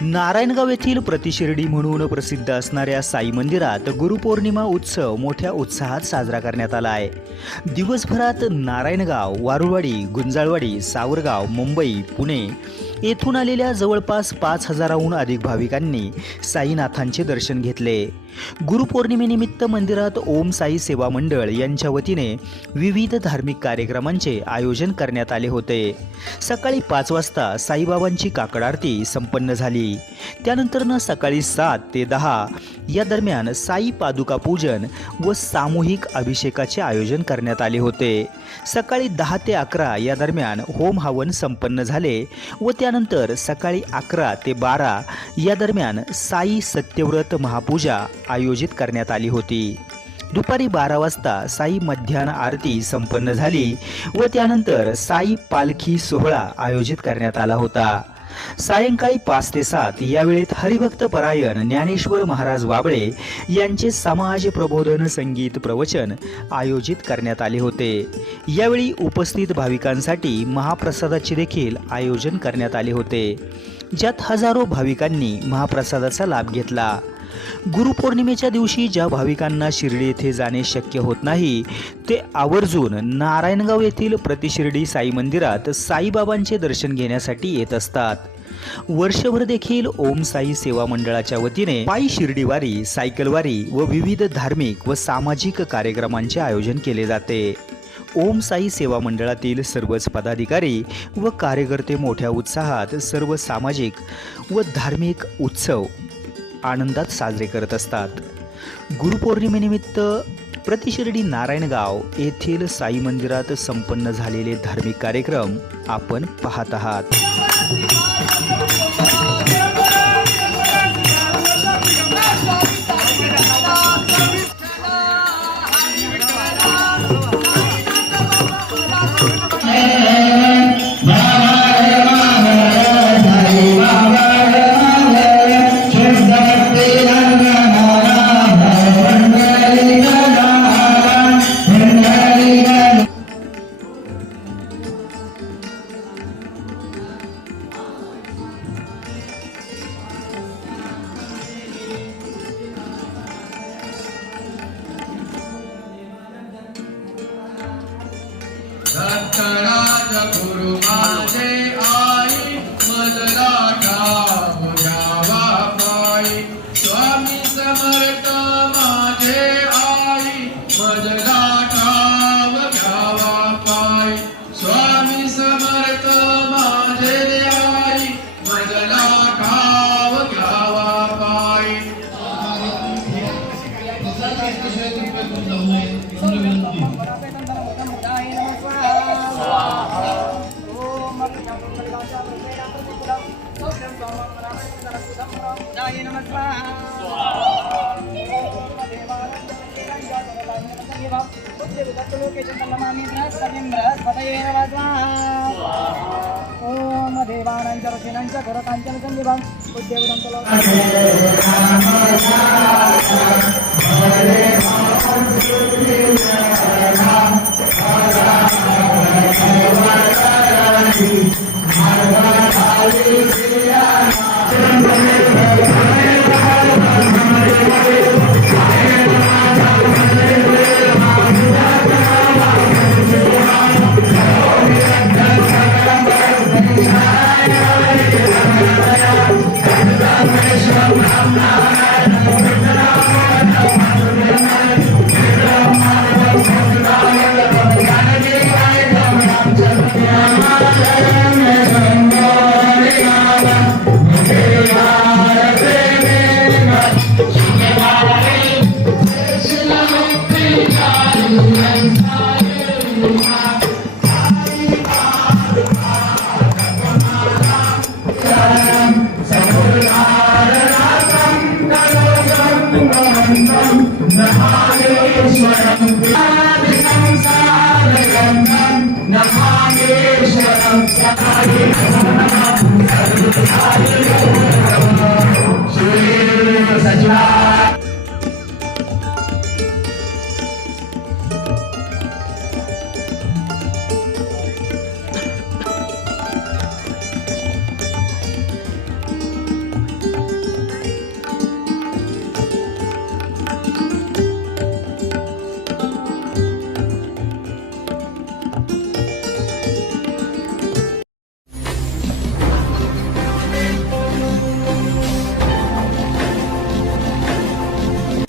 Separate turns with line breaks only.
नारायणगाव येथील प्रतिशिर्डी म्हणून प्रसिद्ध असणाऱ्या साई मंदिरात गुरुपौर्णिमा उत्सव मोठ्या उत्साहात साजरा करण्यात आला आहे. दिवसभरात नारायणगाव वारुळवाडी गुंजाळवाडी सावरगाव मुंबई पुणे येथून आलेल्या जवळपास पाच हजाराहून अधिक भाविकांनी साईनाथांचे दर्शन घेतले. गुरुपौर्णिमेनिमित्त मंदिरात ओम साई सेवा मंडळ यांच्या वतीने विविध धार्मिक कार्यक्रमांचे आयोजन करण्यात आले होते. सकाळी पाच वाजता साईबाबांची काकड आरती संपन्न झाली. त्यानंतरनं सकाळी सात ते दहा या दरम्यान साई पादुका पूजन व सामूहिक अभिषेकाचे आयोजन करण्यात आले होते. सकाळी दहा ते अकरा या दरम्यान होम हवन संपन्न झाले व त्या यानंतर सकाळी अकरा ते बारा या दरम्यान साई सत्यव्रत महापूजा आयोजित करण्यात आली होती. दुपारी बारा वाजता साई मध्यान्ह आरती संपन्न झाली व त्यानंतर साई पालखी सोहळा आयोजित करण्यात आला होता. सायंकाळी पाच ते सात या वेळेत हरिभक्त परायण ज्ञानेश्वर महाराज वाबळे यांचे समाज प्रबोधन संगीत प्रवचन आयोजित करण्यात आले होते. यावेळी उपस्थित भाविकांसाठी महाप्रसादाचे देखील आयोजन करण्यात आले होते. ज्यात हजारो भाविकांनी महाप्रसादाचा लाभ घेतला. गुरुपौर्णिमेच्या दिवशी ज्या भाविकांना शिर्डी येथे जाणे शक्य होत नाही ते आवर्जून नारायणगाव येथील प्रतिशिर्डी साई मंदिरात साईबाबांचे दर्शन घेण्यासाठी येत असतात. वर्षभर देखील ओम साई सेवा मंडळाच्या वतीने पायी शिर्डीवारी सायकलवारी व विविध धार्मिक व सामाजिक कार्यक्रमांचे आयोजन केले जाते. ओम साई सेवा मंडळातील सर्वच पदाधिकारी व कार्यकर्ते मोठ्या उत्साहात सर्व सामाजिक व धार्मिक उत्सव आनंदात साजरे करत असतात. गुरुपौर्णिमेनिमित्त प्रतिशिर्डी नारायणगाव येथील साई मंदिरात संपन्न झालेले धार्मिक कार्यक्रम आपण पाहत आहात. गुरु माझे आई मजला ठाव घ्यावा स्वामी समर्थ माझे आई मजला ठाव घ्यावा पायी स्वामी समर्थ माझे आई मजला ठाव घ्यावा पायी ఓం దేవానంచ రుచినంచ గురకాంచన సంజీవం ఉద్యోగంతో
Sakari.